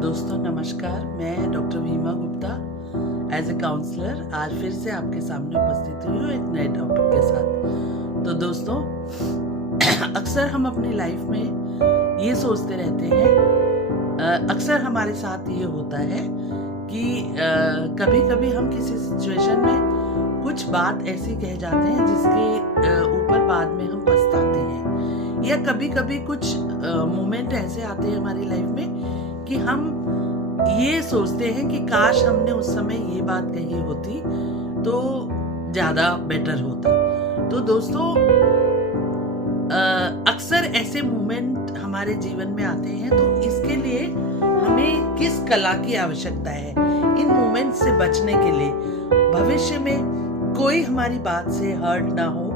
दोस्तों नमस्कार, मैं doctor Bhima Gupta as a counsellor आज फिर से आपके सामने उपस्थित हुई हूँ एक नए टॉपिक के साथ। तो दोस्तों अक्सर हम अपनी लाइफ में ये सोचते रहते हैं, अक्सर हमारे साथ ये होता है कि कभी कभी हम किसी सिचुएशन में कुछ बात ऐसी कह जाते हैं जिसके ऊपर बाद में हम पछताते हैं, या कभी कभी कुछ मोमेंट ऐसे आते हैं हमारी लाइफ में कि हम ये सोचते हैं कि काश हमने उस समय ये बात कही होती तो ज्यादा बेटर होता। तो दोस्तों अक्सर ऐसे मोमेंट हमारे जीवन में आते हैं, तो इसके लिए हमें किस कला की आवश्यकता है इन मोमेंट से बचने के लिए, भविष्य में कोई हमारी बात से हर्ट ना हो,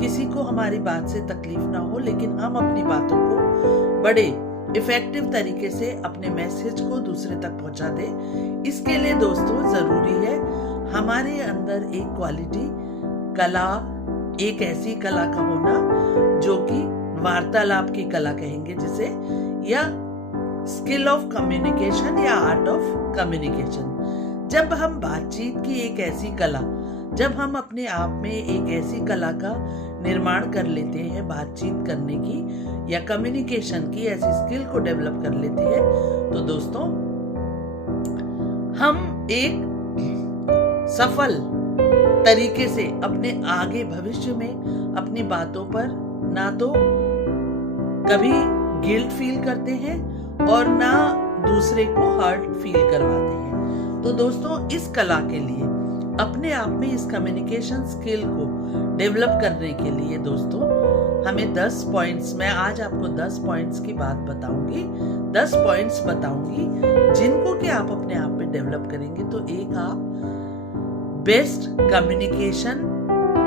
किसी को हमारी बात से तकलीफ ना हो, लेकिन हम अपनी बातों को बड़े इफेक्टिव तरीके से अपने मैसेज को दूसरे तक पहुंचा दे। इसके लिए दोस्तों जरूरी है हमारे अंदर एक क्वालिटी कला, एक ऐसी कला का होना जो कि वार्तालाप की कला कहेंगे जिसे, या स्किल ऑफ कम्युनिकेशन या आर्ट ऑफ कम्युनिकेशन। जब हम बातचीत की एक ऐसी कला, जब हम अपने आप में एक ऐसी कला का निर्माण कर लेते हैं, बातचीत करने की या कम्युनिकेशन की ऐसी स्किल को डेवलप कर लेते हैं, तो दोस्तों हम एक सफल तरीके से अपने आगे भविष्य में अपनी बातों पर ना तो कभी गिल्ट फील करते हैं और ना दूसरे को हर्ट फील करवाते हैं। तो दोस्तों इस कला के लिए, अपने आप में इस कम्युनिकेशन स्किल को डेवलप करने के लिए दोस्तों हमें 10 पॉइंट्स, मैं आज आपको 10 पॉइंट्स की बात बताऊंगी, 10 पॉइंट्स बताऊंगी जिनको कि आप अपने आप में डेवलप करेंगे तो एक आप बेस्ट कम्युनिकेशन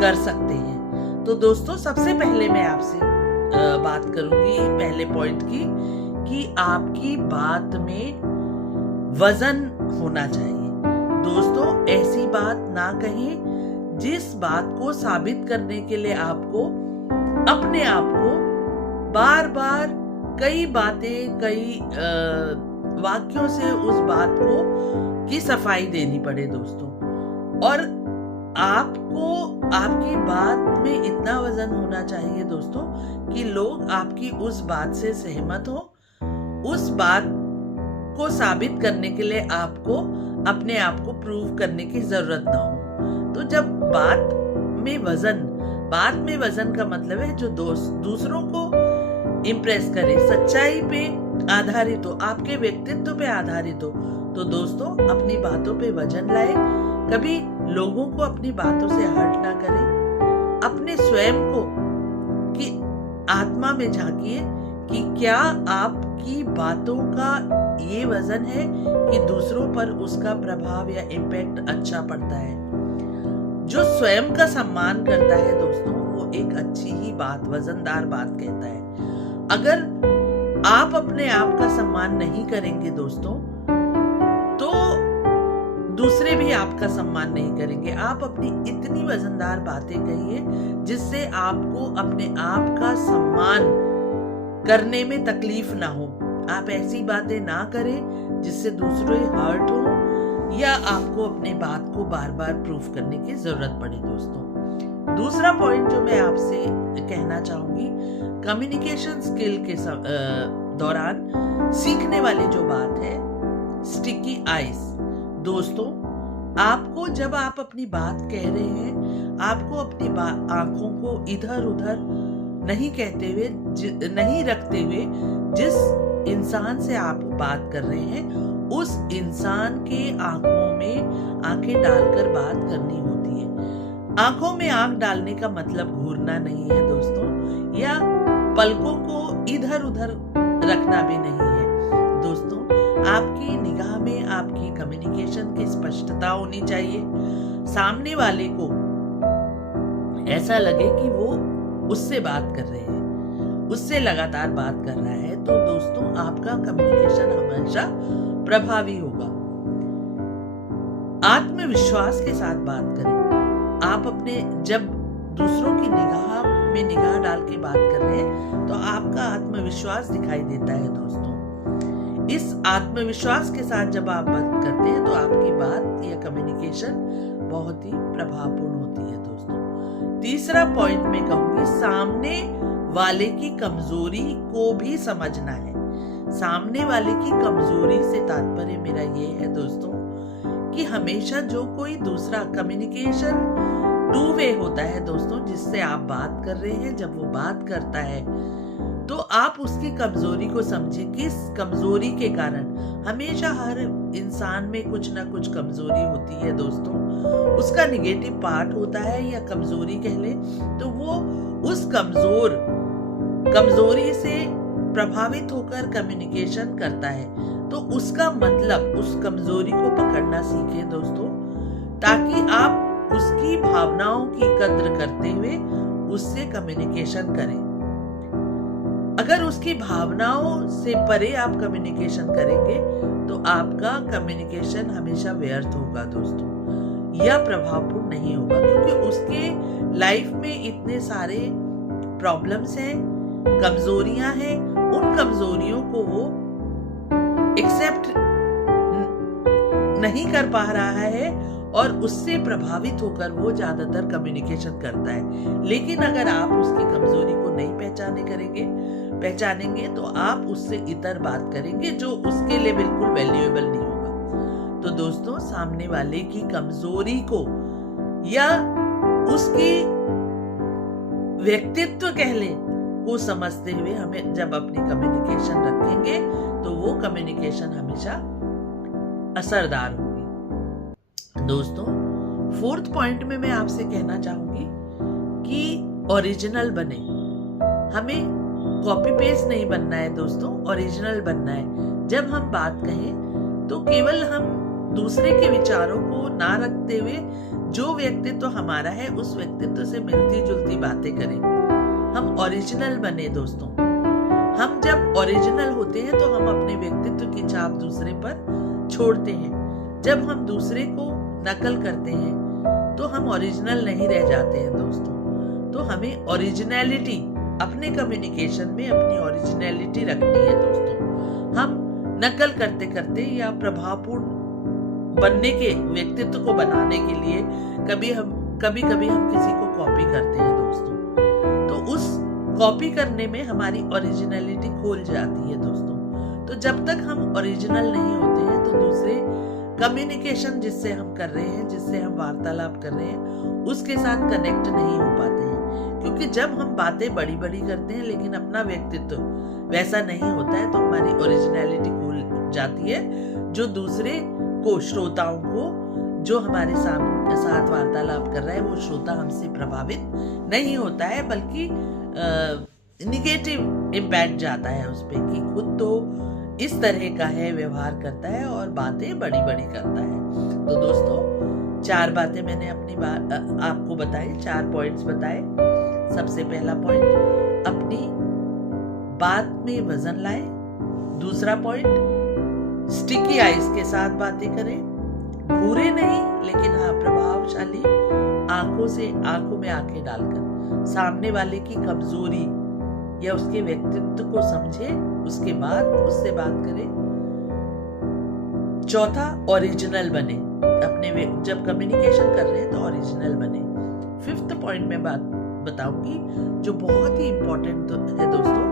कर सकते हैं। तो दोस्तों सबसे पहले मैं आपसे बात करूंगी पहले पॉइंट की कि आपकी बात में वजन होना चाहिए। दोस्तों ऐसी बात ना कहें जिस बात को साबित करने के लिए आपको अपने आप को बार बार कई बातें, कई वाक्यों से उस बात को की सफाई देनी पड़े दोस्तों। और आपको आपकी बात में इतना वजन होना चाहिए दोस्तों कि लोग आपकी उस बात से सहमत हो, उस बात को साबित करने के लिए आपको अपने आप को प्रूव करने की जरूरत ना हो। तो जब बात में वजन का मतलब है जो दूसरों को इम्प्रेस करे, सच्चाई पे आधारित हो, आपके व्यक्तित्व पे आधारित हो। तो दोस्तों अपनी बातों पे वजन लाए, कभी लोगों को अपनी बातों से हर्ट ना करें, अपने स्वयं को कि आत्मा में झांकिए कि क्या आपकी बातों का ये वजन है कि दूसरों पर उसका प्रभाव या इम्पैक्ट अच्छा पड़ता है। जो स्वयं का सम्मान करता है दोस्तों वो एक अच्छी ही बात, वजनदार बात कहता है। अगर आप अपने आप का सम्मान नहीं करेंगे दोस्तों तो दूसरे भी आपका सम्मान नहीं करेंगे। आप अपनी इतनी वजनदार बातें कहिए जिससे आपको अपने आप का सम्मान करने में तकलीफ ना हो। आप ऐसी बातें ना करें जिससे दूसरे हर्ट हो या आपको अपने बात को बार बार प्रूफ करने की जरूरत पड़े दोस्तों। दूसरा पॉइंट जो मैं आपसे कहना चाहूंगी, कम्युनिकेशन स्किल के दौरान सीखने वाली जो बात है, स्टिकी आईज। दोस्तों आपको जब आप अपनी बात कह रहे हैं, आपको अपनी आंखों को इधर उधर नहीं कहते हुए, नहीं रखते हुए जिस इंसान से आप बात कर रहे हैं उस इंसान के आंखों में आंखें डालकर बात करनी होती है। आंखों में आंख डालने का मतलब घूरना नहीं है दोस्तों, या पलकों को इधर उधर रखना भी नहीं है दोस्तों। आपकी निगाह में आपकी कम्युनिकेशन की स्पष्टता होनी चाहिए, सामने वाले को ऐसा लगे कि वो उससे बात कर रहे हैं, उससे लगातार बात कर रहा है। तो दोस्तों आपका कम्युनिकेशन हमेशा प्रभावी होगा। आत्मविश्वास के साथ बात करें। आप अपने जब दूसरों की निगाह में निगाह डाल के बात कर रहे हैं तो आपका आत्मविश्वास दिखाई देता है दोस्तों। इस आत्मविश्वास के साथ जब आप बात करते हैं तो आपकी बात या कम्युनिकेशन बहुत ही प्रभावपूर्ण होती है दोस्तों। तीसरा पॉइंट मैं कहूंगी, सामने वाले की कमजोरी को भी समझना है। सामने वाले की कमजोरी से तात्पर्य मेरा ये है दोस्तों कि हमेशा जो कोई दूसरा कम्युनिकेशन टू वे होता है दोस्तों, जिससे आप बात कर रहे हैं, जब वो बात करता है तो आप उसकी कमजोरी को समझें। किस कमजोरी के कारण, हमेशा हर इंसान में कुछ ना कुछ कमजोरी होती है दोस्तों, उसका निगेटिव पार्ट होता है या कमजोरी कह ले, तो वो उस कमजोरी से प्रभावित होकर कम्युनिकेशन करता है। तो उसका मतलब उस कमजोरी को पकड़ना सीखें दोस्तों, ताकि आप उसकी भावनाओं की कद्र करते हुए उससे कम्युनिकेशन करें। अगर उसकी भावनाओं से परे आप कम्युनिकेशन करेंगे तो आपका कम्युनिकेशन हमेशा व्यर्थ होगा दोस्तों, या प्रभावपूर्ण नहीं होगा, क्योंकि उसके लाइफ में इतने सारे प्रॉब्लम्स हैं, कमजोरियां हैं। उन कमजोरियों को वो एक्सेप्ट नहीं कर पा रहा है और उससे प्रभावित होकर वो ज्यादातर कम्युनिकेशन करता है। लेकिन अगर आप उसकी कमजोरी को नहीं पहचानेंगे तो आप उससे इतर बात करेंगे जो उसके लिए बिल्कुल वैल्यूएबल नहीं होगा। तो दोस्तों, सामने वाले की कमजोरी को या उसकी व्यक्तित्व कह ले को समझते हुए हमें जब अपनी कम्युनिकेशन रखेंगे तो वो कम्युनिकेशन हमेशा असरदार होगी। दोस्तों, फोर्थ पॉइंट में मैं आपसे कहना चाहूंगी कि ओरिजिनल बने। हमें कॉपी पेस्ट नहीं बनना है दोस्तों, ओरिजिनल बनना है। जब हम बात कहें तो केवल हम दूसरे के विचारों को ना रखते हुए जो व्यक्तित्व हमारा है उस व्यक्तित्व से मिलती जुलती बातें करें। हम ओरिजिनल बने दोस्तों। हम जब ओरिजिनल होते हैं तो हम अपने व्यक्तित्व की छाप दूसरे पर छोड़ते हैं। जब हम दूसरे को नकल करते हैं तो हम ओरिजिनल नहीं रह जाते हैं दोस्तों। तो हमें ओरिजिनलिटी अपने कम्युनिकेशन में अपनी ओरिजिनलिटी रखनी है दोस्तों। हम नकल करते करते या प्रभावपूर्ण बनने के व्यक्तित्व को बनाने के लिए कभी कभी हम किसी को कॉपी करते हैं दोस्तों। तो उस कॉपी करने में हमारी ओरिजिनलिटी खोल जाती है दोस्तों। तो जब तक हम ओरिजिनल नहीं होते हैं तो दूसरे कम्युनिकेशन जिससे हम कर रहे हैं, जिससे हम वार्तालाप कर रहे हैं, उसके साथ कनेक्ट नहीं हो पाते हैं। क्योंकि जब हम बातें बड़ी बड़ी करते हैं लेकिन अपना व्यक्तित्व वैसा नहीं होता है तो हमारी ओरिजिनलिटी खो जाती है, जो दूसरे को, श्रोताओं को, जो हमारे साथ वार्तालाप कर रहा है वो श्रोता हमसे प्रभावित नहीं होता है, बल्कि निगेटिव इम्पैक्ट जाता है उस पर कि खुद तो इस तरह का है, व्यवहार करता है और बातें बड़ी बड़ी करता है। तो दोस्तों, 4 बातें मैंने अपनी आपको बताई, 4 पॉइंट्स बताए। सबसे पहला पॉइंट, अपनी बात में वजन लाए। दूसरा पॉइंट, स्टिकी आइज के साथ बातें करें, बुरे नहीं लेकिन हाँ प्रभावशाली आंखों में आंखें डालकर सामने वाले की कमजोरी या उसके व्यक्तित्व को समझे, उसके बाद उससे बात करें। चौथा, ओरिजिनल बने। अपने जब कम्युनिकेशन कर रहे हैं तो ओरिजिनल बने। 5th पॉइंट में बात बताऊंगी जो बहुत ही इंपॉर्टेंट है दोस्तों,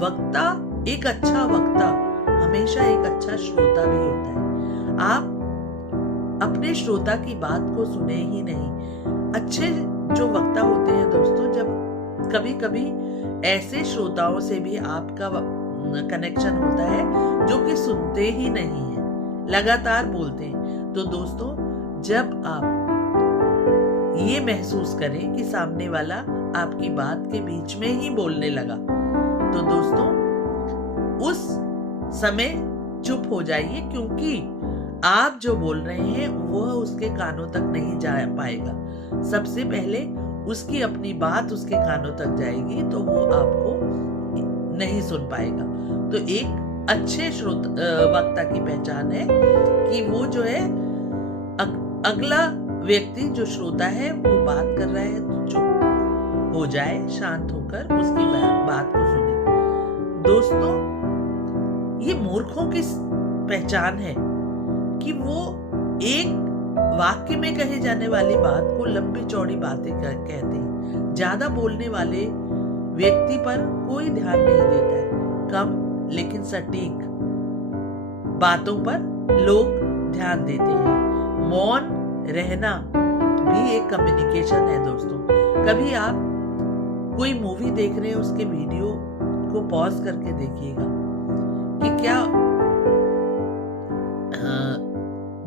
वक्ता, एक अच्छा वक्ता हमेशा एक अच्छा श्रोता भी होता है। आप अपने श्रोता की बात को सुने ही नहीं। अच्छे जो वक्ता होते हैं दोस्तों, जब कभी कभी ऐसे श्रोताओं से भी आपका कनेक्शन होता है जो कि सुनते ही नहीं है, लगातार बोलते हैं। तो दोस्तों, जब आप ये महसूस करें कि सामने वाला आपकी बात के बीच में ही बोलने लगा, तो दोस्तों उस समय चुप हो जाइए, क्योंकि आप जो बोल रहे हैं वह उसके कानों तक नहीं जा पाएगा। सबसे पहले उसकी अपनी बात उसके कानों तक जाएगी तो वो आपको नहीं सुन पाएगा। तो एक अच्छे वक्ता की पहचान है कि वो जो है अगला व्यक्ति जो श्रोता है वो बात कर रहा है तो चुप हो जाए, शांत होकर उसकी बात को सुने। दोस्तों, ये मूर्खों की पहचान है कि वो एक वाक्य में कहे जाने वाली बात को लंबी चौड़ी बातें कहते हैं। ज्यादा बोलने वाले व्यक्ति पर कोई ध्यान नहीं देता है। कम लेकिन सटीक बातों पर लोग ध्यान देते हैं। मौन रहना भी एक कम्युनिकेशन है दोस्तों। कभी आप कोई मूवी देख रहे हैं, उसके वीडियो को पॉज करके देखिएगा कि क्या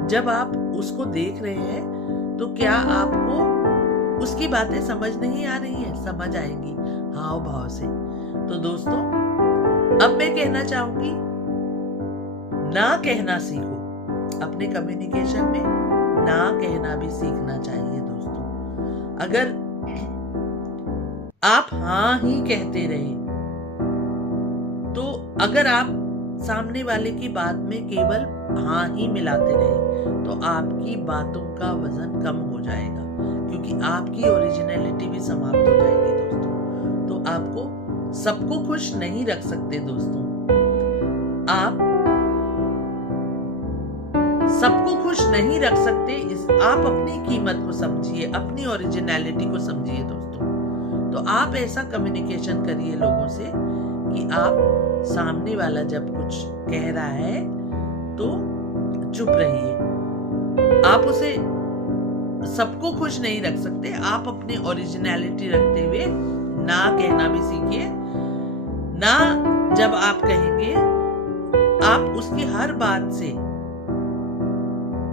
जब आप उसको देख रहे हैं तो क्या आपको उसकी बातें समझ नहीं आ रही हैं? समझ आएंगी हाव भाव से। तो दोस्तों, अब मैं कहना चाहूंगी, ना कहना सीखो। अपने कम्युनिकेशन में ना कहना भी सीखना चाहिए दोस्तों। अगर आप हाँ ही कहते रहे तो अगर आप सामने वाले की बात में केवल हाँ ही मिलाते रहे तो आपकी बातों का वजन कम हो जाएगा, क्योंकि आपकी ओरिजिनलिटी भी समाप्त हो जाएगी दोस्तों। तो आपको सबको खुश नहीं रख सकते दोस्तों। आप सबको खुश नहीं रख सकते। आप अपनी कीमत को समझिए, अपनी ओरिजिनलिटी को समझिए दोस्तों। तो आप ऐसा कम्युनिकेशन करिए लोगों से कि आप सामने वाला जब कुछ कह रहा है तो चुप रहिए। आप उसे सबको खुश नहीं रख सकते। आप अपनी ओरिजिनलिटी रखते हुए ना कहना भी सीखिए। ना जब आप कहेंगे, आप उसकी हर बात से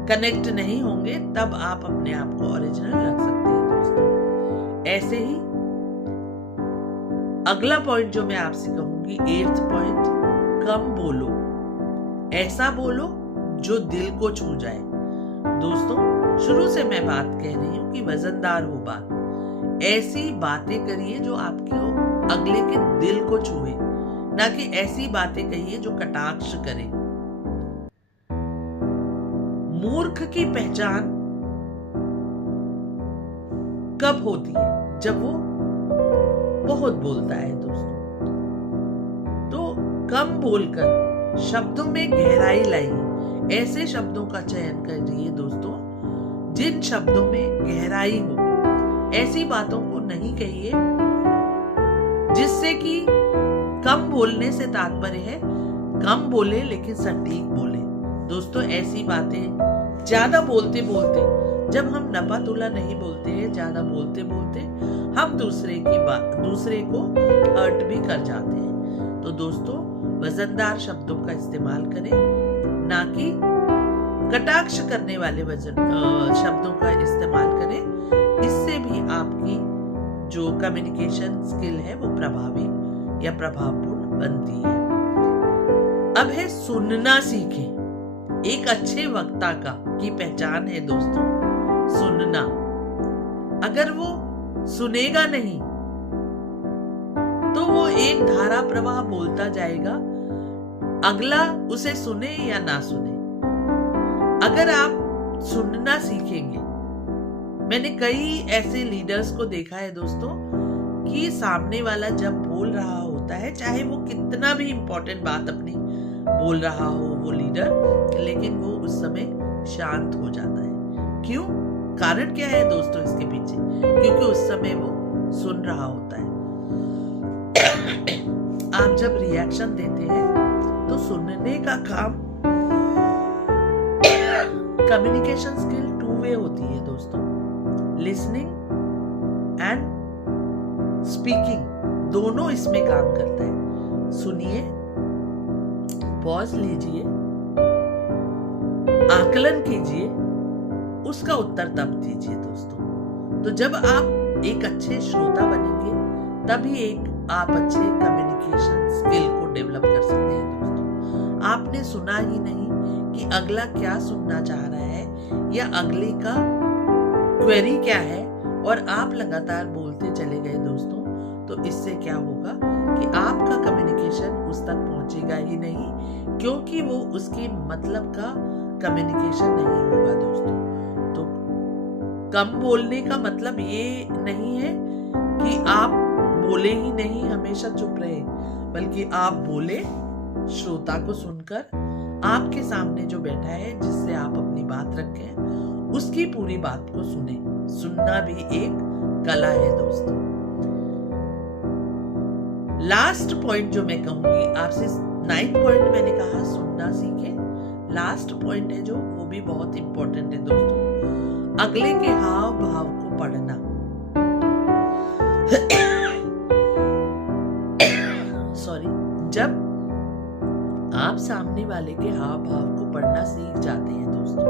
कनेक्ट नहीं होंगे, तब आप अपने आप को ओरिजिनल रख सकते हैं दोस्तों। ऐसे ही अगला पॉइंट जो मैं आपसे कहूंगी, 8th पॉइंट, कम बोलो, ऐसा बोलो जो दिल को छू जाए। दोस्तों, शुरू से मैं बात कह रही हूँ कि वजनदार हो बात। ऐसी बातें करिए जो आपके अगले के दिल को छुए, ना कि ऐसी बातें कहिए जो कटाक्ष करे। मूर्ख की पहचान कब होती है? जब वो बहुत बोलता है दोस्तों। तो कम बोलकर शब्दों में गहराई लाइए। ऐसे शब्दों का चयन करिए दोस्तों जिन शब्दों में गहराई हो। ऐसी बातों को नहीं कहिए जिससे कि कम बोलने से तात्पर्य है कम बोले लेकिन सटीक बोले। दोस्तों, ऐसी बातें ज्यादा बोलते बोलते, जब हम नपा तुला नहीं बोलते हैं, ज्यादा बोलते बोलते हम दूसरे को हर्ट भी कर जाते हैं। तो दोस्तों, वजनदार शब्दों का इस्तेमाल करें, ना कि कटाक्ष करने वाले शब्दों का इस्तेमाल करें। इससे भी आपकी जो कम्युनिकेशन स्किल है वो प्रभावी या प्रभावपूर्ण बनती है। अब है सुनना सीखें। एक अच्छे वक्ता की पहचान है दोस्तों सुनना। अगर वो सुनेगा नहीं तो वो एक धारा प्रवाह बोलता जाएगा, अगला उसे सुने या ना सुने। अगर आप सुनना सीखेंगे, मैंने कई ऐसे लीडर्स को देखा है दोस्तों कि सामने वाला जब बोल रहा होता है, चाहे वो कितना भी इंपॉर्टेंट बात अपनी बोल रहा हो वो लीडर, लेकिन वो उस समय शांत हो जाता है। क्यों? कारण क्या है दोस्तों इसके पीछे? क्योंकि उस समय वो सुन रहा होता है। आप जब रिएक्शन देते हैं तो सुनने का काम, कम्युनिकेशन स्किल 2 वे होती है दोस्तों। लिसनिंग एंड स्पीकिंग दोनों इसमें काम करता है। सुनिए, पॉज लीजिए, आकलन कीजिए, उसका उत्तर तब दीजिए दोस्तों। तो जब आप एक अच्छे श्रोता बनेंगे, तभी आप अच्छे कम्युनिकेशन स्किल को डेवलप कर सकते हैं दोस्तों। आपने सुना ही नहीं कि अगला क्या सुनना चाह रहा है या अगले का क्वेरी क्या है, और आप लगातार बोलते चले गए दोस्तों, तो इससे क्या होगा कि आपका कम्युनिकेशन उस तक पहुंचेगा ही नहीं, क्योंकि वो उसके मतलब का कम्युनिकेशन नहीं होगा दोस्तों। तो कम बोलने का मतलब ये नहीं है कि आप बोले ही नहीं, हमेशा चुप रहे, बल्कि आप बोले, श्रोता को सुनकर आपके सामने जो बैठा है, जिससे आप अपनी बात रखें, उसकी पूरी बात को सुने। सुनना भी एक कला है दोस्तों। लास्ट पॉइंट जो मैं कहूंगी आपसे, 9th पॉइंट मैंने कहा सुनना सीखे। लास्ट पॉइंट है जो, वो भी बहुत इंपॉर्टेंट है दोस्तों, अगले के हाव भाव को पढ़ना। सॉरी, जब आप सामने वाले के हाव भाव को पढ़ना सीख जाते हैं दोस्तों,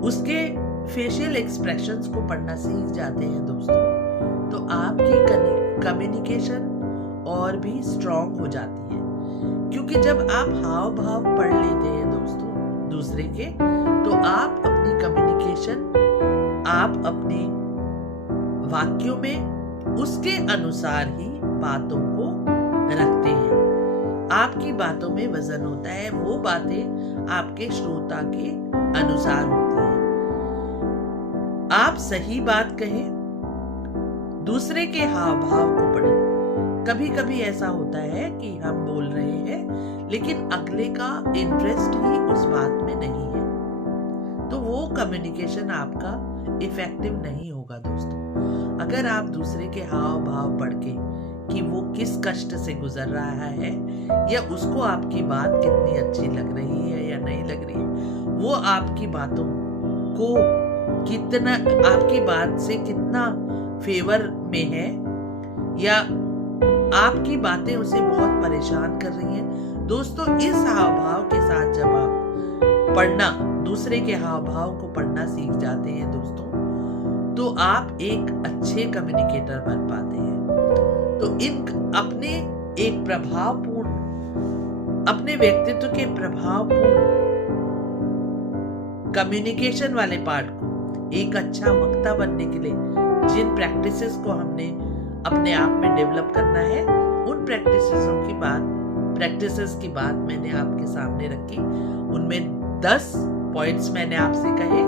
उसके फेशियल एक्सप्रेशंस को पढ़ना सीख जाते हैं दोस्तों, तो आपकी कम्युनिकेशन और भी स्ट्रॉन्ग हो जाती है। क्योंकि जब आप हाव भाव पढ़ लेते हैं दोस्तों दूसरे के, तो आप अपनी कम्युनिकेशन, आप अपने वाक्यों में उसके अनुसार ही बातों को रखते हैं। आपकी बातों में वजन होता है, वो बातें आपके श्रोता के अनुसार होती हैं। आप सही बात कहें, दूसरे के हाव भाव को पढ़ें। कभी कभी ऐसा होता है कि हम बोल रहे हैं लेकिन अगले का इंटरेस्ट ही उस बात में नहीं है, तो वो कम्युनिकेशन आपका इफेक्टिव नहीं होगा दोस्तों। अगर आप दूसरे के हाव भाव पढ़ के कि वो किस कष्ट से गुजर रहा है, या उसको आपकी बात कितनी अच्छी लग रही है या नहीं लग रही है, वो आपकी बातों को कितना, आपकी बात से कितना फेवर में है, या आपकी बातें उसे बहुत परेशान कर रही हैं दोस्तों, इस हाव भाव के साथ जब आप पढ़ना, दूसरे के हाव भाव को पढ़ना सीख जाते हैं दोस्तों, तो आप एक अच्छे कम्युनिकेटर बन पाते हैं। तो इन अपने एक प्रभावपूर्ण, अपने व्यक्तित्व के प्रभावपूर्ण कम्युनिकेशन वाले पार्ट को एक अच्छा वक्ता बनने के लिए जिन प्रैक्टिसेस को हमने अपने आप में डेवलप करना है, उन प्रैक्टिसेस की बात मैंने आपके सामने रखी। उनमें 10 पॉइंट्स मैंने आपसे कहे।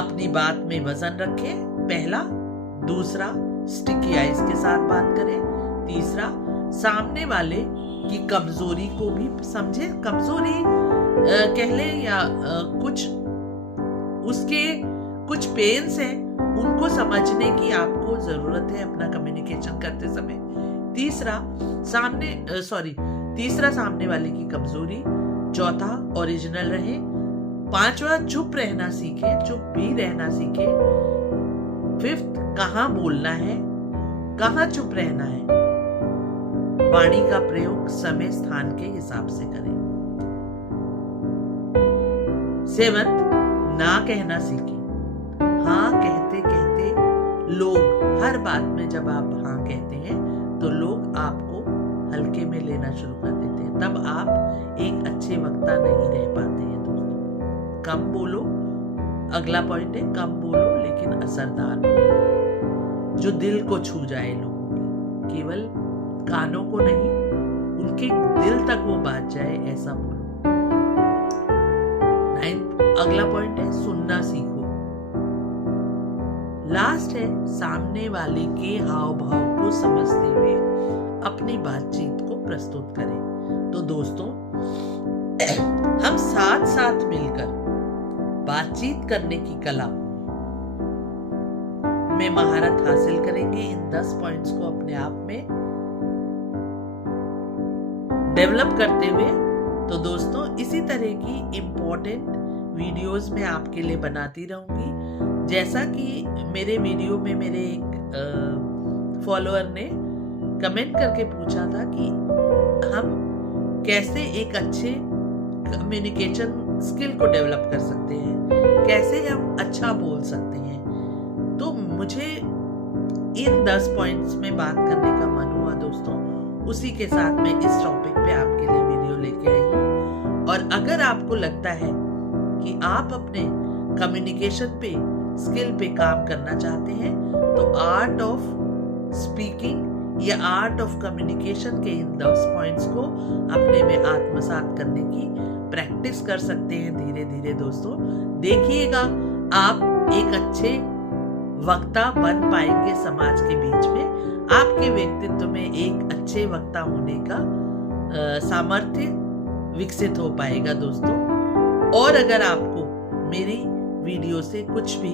अपनी बात में वजन रखें, पहला। दूसरा, स्टिकी आइज के साथ बात करें। तीसरा, सामने वाले की कमजोरी को भी समझे, कमजोरी कह ले या कुछ उसके कुछ पेन्स हैं, उनको समझने की आपको जरूरत है अपना कम्युनिकेशन करते समय। तीसरा, सामने वाले की कमजोरी। चौथा, ओरिजिनल रहे। पांचवा, चुप रहना सीखे, चुप भी रहना सीखे। फिफ्थ, कहाँ बोलना है, कहाँ चुप रहना है। वाणी का प्रयोग समय स्थान के हिसाब से करें। 7th, ना कहना सीखें। हाँ कहते कहते लोग, हर बात में जब आप हाँ कहते हैं तो लोग आपको हल्के में लेना शुरू कर देते हैं, तब आप एक अच्छे वक्ता नहीं रह पाते हैं दोस्तों। कम बोलो, अगला पॉइंट है, कम बोलो लेकिन असरदार बोलो, जो दिल को छू जाए लोगों के, केवल कानों को नहीं, उनके दिल तक वो बात जाए, ऐसा बोलो। 9th, अगला पॉइंट है, सुनना सीखो। लास्ट है, सामने वाले के हाव भाव को समझते हुए अपनी बातचीत को प्रस्तुत करें। तो दोस्तों, हम साथ साथ मिलकर बातचीत करने की कला में महारत हासिल करेंगे। इन 10 पॉइंट्स को अपने आप में डेवलप करते हुए। तो दोस्तों, इसी तरह की इंपॉर्टेंट वीडियोस मैं आपके लिए बनाती रहूंगी। जैसा कि मेरे वीडियो में मेरे एक फॉलोअर ने कमेंट करके पूछा था कि हम कैसे एक अच्छे कम्युनिकेशन स्किल को डेवलप कर सकते हैं, कैसे हम अच्छा बोल सकते हैं, तो मुझे इन 10 पॉइंट्स में बात करने का मन हुआ दोस्तों। उसी के साथ मैं इस टॉपिक पे आपके लिए वीडियो लेके आई हूँ। और अगर आपको लगता है कि आप अपने कम्युनिकेशन पे, स्किल पे काम करना चाहते हैं, तो आर्ट ऑफ स्पीकिंग या आर्ट ऑफ कम्युनिकेशन के इन 10 पॉइंट्स को अपने में आत्मसात करने की प्रैक्टिस कर सकते हैं धीरे धीरे दोस्तों। देखिएगा, आप एक अच्छे वक्ता बन पाएंगे समाज के बीच में। आपके व्यक्तित्व में एक अच्छे वक्ता होने का सामर्थ्य विकसित हो पाएगा दोस्तों। और अगर आपको मेरी वीडियो से कुछ भी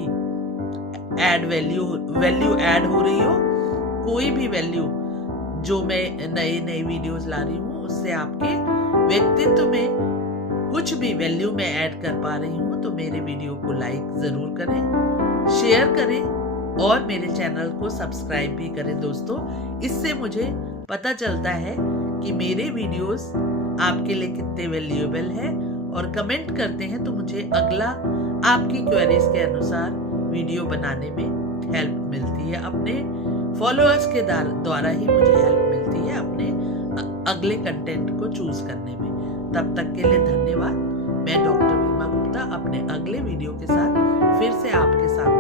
वैल्यू ऐड हो रही हो, कोई भी वैल्यू जो मैं नए वीडियोस ला रही हूँ उससे आपके व्यक्तित्व में कुछ भी वैल्यू मैं ऐड कर पा रही हूँ, तो मेरे वीडियो को लाइक जरूर करें, शेयर करें और मेरे चैनल को सब्सक्राइब भी करें दोस्तों। इससे मुझे पता चलता है कि मेरे वीडियोस आपके लिए कितने वैल्यूएबल है, और कमेंट करते हैं तो मुझे अगला आपकी क्वेरीज के अनुसार वीडियो बनाने में हेल्प मिलती है। अपने फॉलोअर्स के द्वारा ही मुझे हेल्प मिलती है अपने अगले कंटेंट को चूज करने में। तब तक के लिए धन्यवाद। मैं डॉक्टर वीमा गुप्ता अपने अगले वीडियो के साथ फिर से आपके साथ